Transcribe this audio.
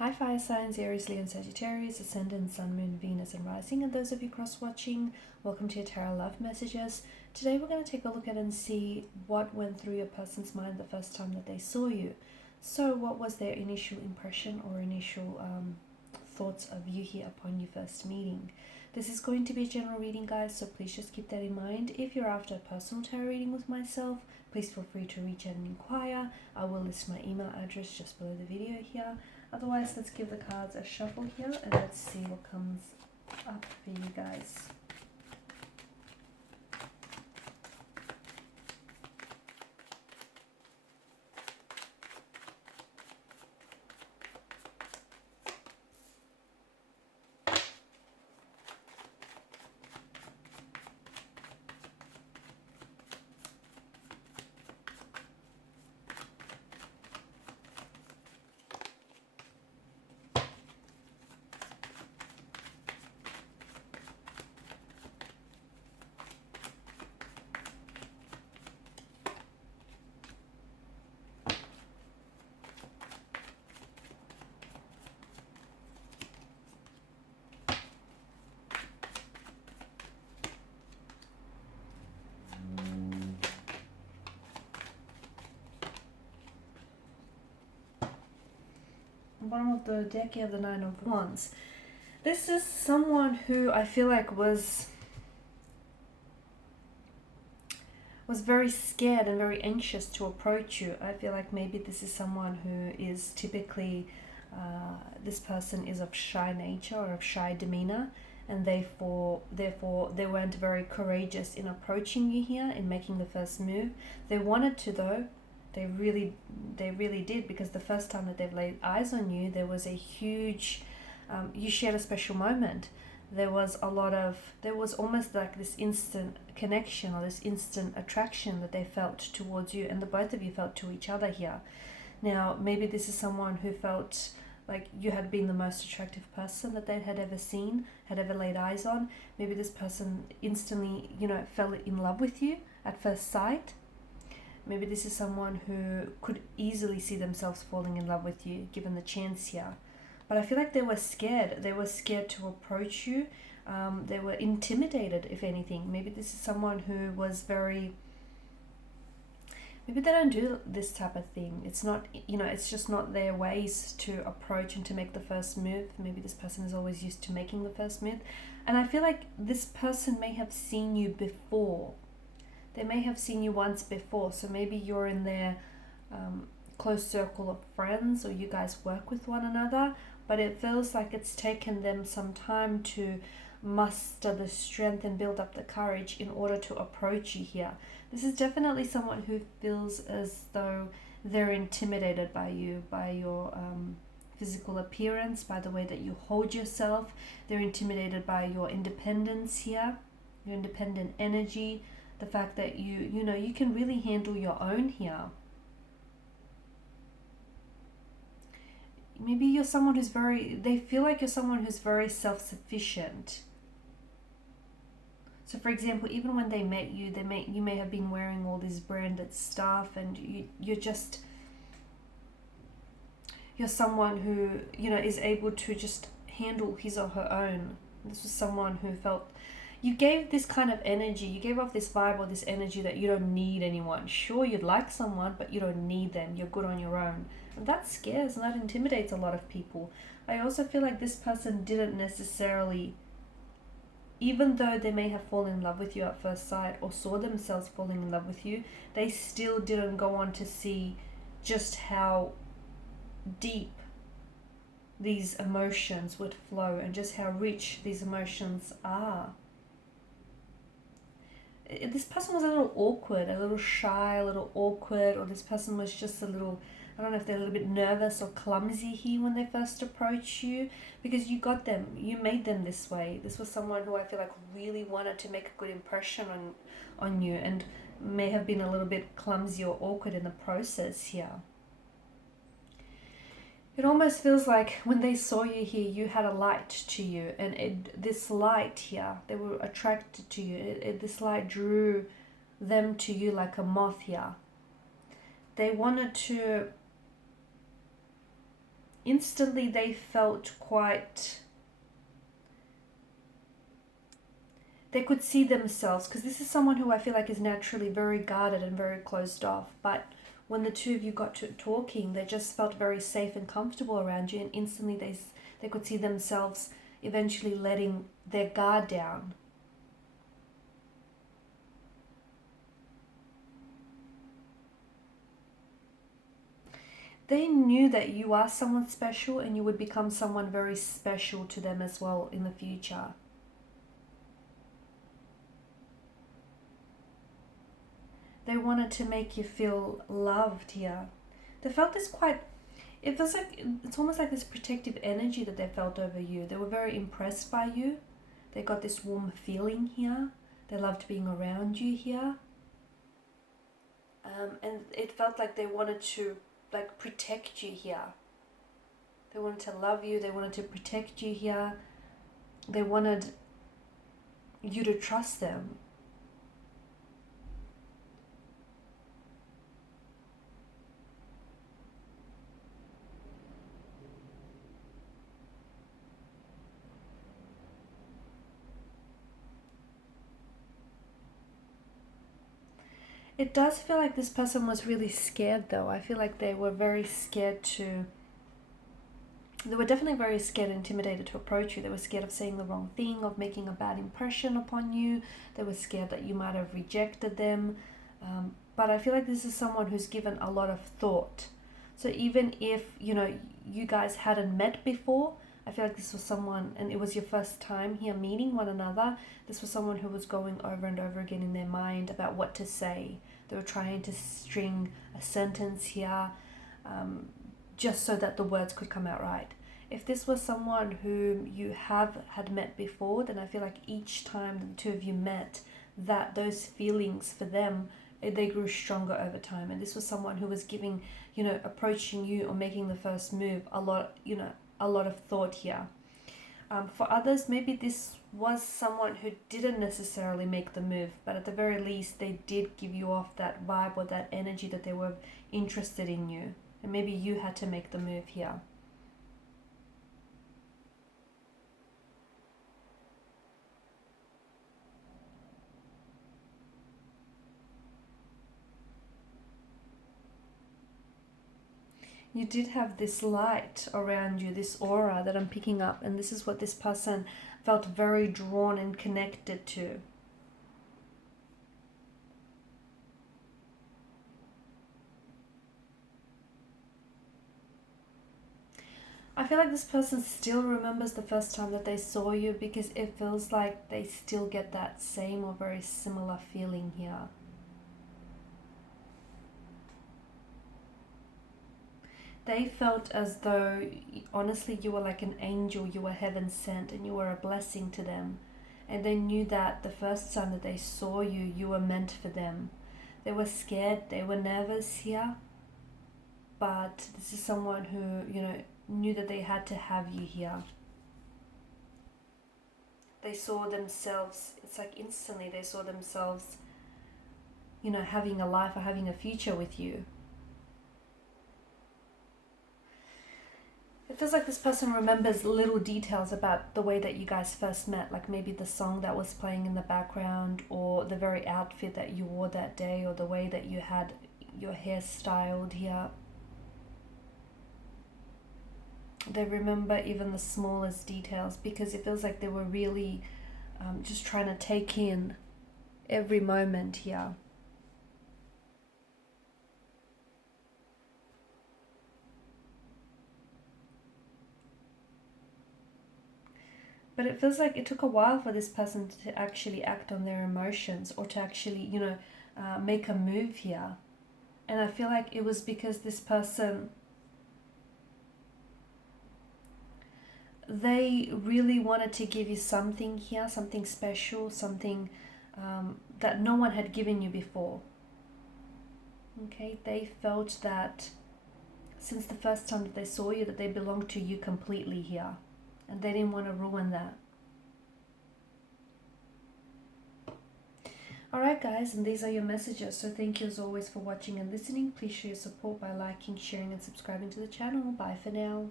Hi fire signs, Aries, Leo and Sagittarius, Ascendant, Sun, Moon, Venus and Rising, and those of you cross-watching, welcome to your Tarot Love Messages. Today we're going to take a look at and see what went through your person's mind the first time that they saw you. So what was their initial impression or initial thoughts of you here upon your first meeting? This is going to be a general reading, guys, so please just keep that in mind. If you're after a personal tarot reading with myself, please feel free to reach out and inquire. I will list my email address just below the video here. Otherwise, let's give the cards a shuffle here and let's see what comes up for you guys. Bottom of the deck, you have the Nine of Wands. This is someone who I feel like was very scared and very anxious to approach you. I feel like maybe this is someone who is typically, this person is of shy nature or of shy demeanor, and therefore they weren't very courageous in approaching you here, in making the first move. They wanted to though. They really did, because the first time that they've laid eyes on you, there was a huge, you shared a special moment. There was almost like this instant connection or this instant attraction that they felt towards you, and the both of you felt to each other here. Now, maybe this is someone who felt like you had been the most attractive person that they had ever seen, had ever laid eyes on. Maybe this person instantly, fell in love with you at first sight. Maybe this is someone who could easily see themselves falling in love with you, given the chance here. But I feel like they were scared. They were scared to approach you. They were intimidated, if anything. Maybe this is someone who was very... Maybe they don't do this type of thing. It's not, it's just not their ways to approach and to make the first move. Maybe this person is always used to making the first move. And I feel like this person may have seen you before. They may have seen you once before, so maybe you're in their close circle of friends, or you guys work with one another, but it feels like it's taken them some time to muster the strength and build up the courage in order to approach you here. This is definitely someone who feels as though they're intimidated by you, by your physical appearance, by the way that you hold yourself. They're intimidated by your independence here, your independent energy, the fact that you can really handle your own here. Maybe you're someone who's they feel like you're someone who's very self-sufficient. So for example, even when they met you, you may have been wearing all this branded stuff, and you're someone who, is able to just handle his or her own. This was someone who felt... You gave this kind of energy, you gave off this vibe or this energy that you don't need anyone. Sure, you'd like someone, but you don't need them. You're good on your own. And that scares and that intimidates a lot of people. I also feel like this person didn't necessarily, even though they may have fallen in love with you at first sight or saw themselves falling in love with you, they still didn't go on to see just how deep these emotions would flow and just how rich these emotions are. This person was a little awkward, a little shy, a little awkward, or this person was just a little, I don't know if they're a little bit nervous or clumsy here when they first approached you, because you got them, you made them this way. This was someone who I feel like really wanted to make a good impression on you, and may have been a little bit clumsy or awkward in the process here. It almost feels like when they saw you here, you had a light to you, and this light here, they were attracted to you. This light drew them to you like a moth here. They wanted to instantly they felt quite, they could see themselves, because this is someone who I feel like is naturally very guarded and very closed off, but when the two of you got to talking, they just felt very safe and comfortable around you, and instantly they could see themselves eventually letting their guard down. They knew that you are someone special and you would become someone very special to them as well in the future. They wanted to make you feel loved here. They felt this quite, it feels like, it's almost like this protective energy that they felt over you. They were very impressed by you. They got this warm feeling here. They loved being around you here. And it felt like they wanted to like protect you here. They wanted to love you. They wanted to protect you here. They wanted you to trust them. It does feel like this person was really scared though. I feel like they were very scared to, they were definitely very scared and intimidated to approach you. They were scared of saying the wrong thing, of making a bad impression upon you. They were scared that you might have rejected them. But I feel like this is someone who's given a lot of thought. So even if, you know, you guys hadn't met before, I feel like this was someone, and it was your first time here meeting one another, this was someone who was going over and over again in their mind about what to say. They were trying to string a sentence here, just so that the words could come out right. If this was someone whom you had met before, then I feel like each time the two of you met, that those feelings for them, they grew stronger over time. And this was someone who was giving, you know, approaching you or making the first move a lot, you know, a lot of thought here. For others, maybe this was someone who didn't necessarily make the move, but at the very least they did give you off that vibe or that energy that they were interested in you, and maybe you had to make the move here. You did have this light around you, this aura that I'm picking up, and this is what this person felt very drawn and connected to. I feel like this person still remembers the first time that they saw you, because it feels like they still get that same or very similar feeling here. They felt as though, honestly, you were like an angel, you were heaven sent, and you were a blessing to them. And they knew that the first time that they saw you, you were meant for them. They were scared, they were nervous here, but this is someone who, you know, knew that they had to have you here. They saw themselves, it's like instantly they saw themselves, you know, having a life or having a future with you. It feels like this person remembers little details about the way that you guys first met, like maybe the song that was playing in the background, or the very outfit that you wore that day, or the way that you had your hair styled here. They remember even the smallest details, because it feels like they were really just trying to take in every moment here. But it feels like it took a while for this person to actually act on their emotions, or to actually, you know, make a move here. And I feel like it was because this person, they really wanted to give you something here, something special, something that no one had given you before. Okay, they felt that since the first time that they saw you, that they belonged to you completely here, and they didn't want to ruin that. Alright guys, and these are your messages. So thank you as always for watching and listening. Please show your support by liking, sharing and subscribing to the channel. Bye for now.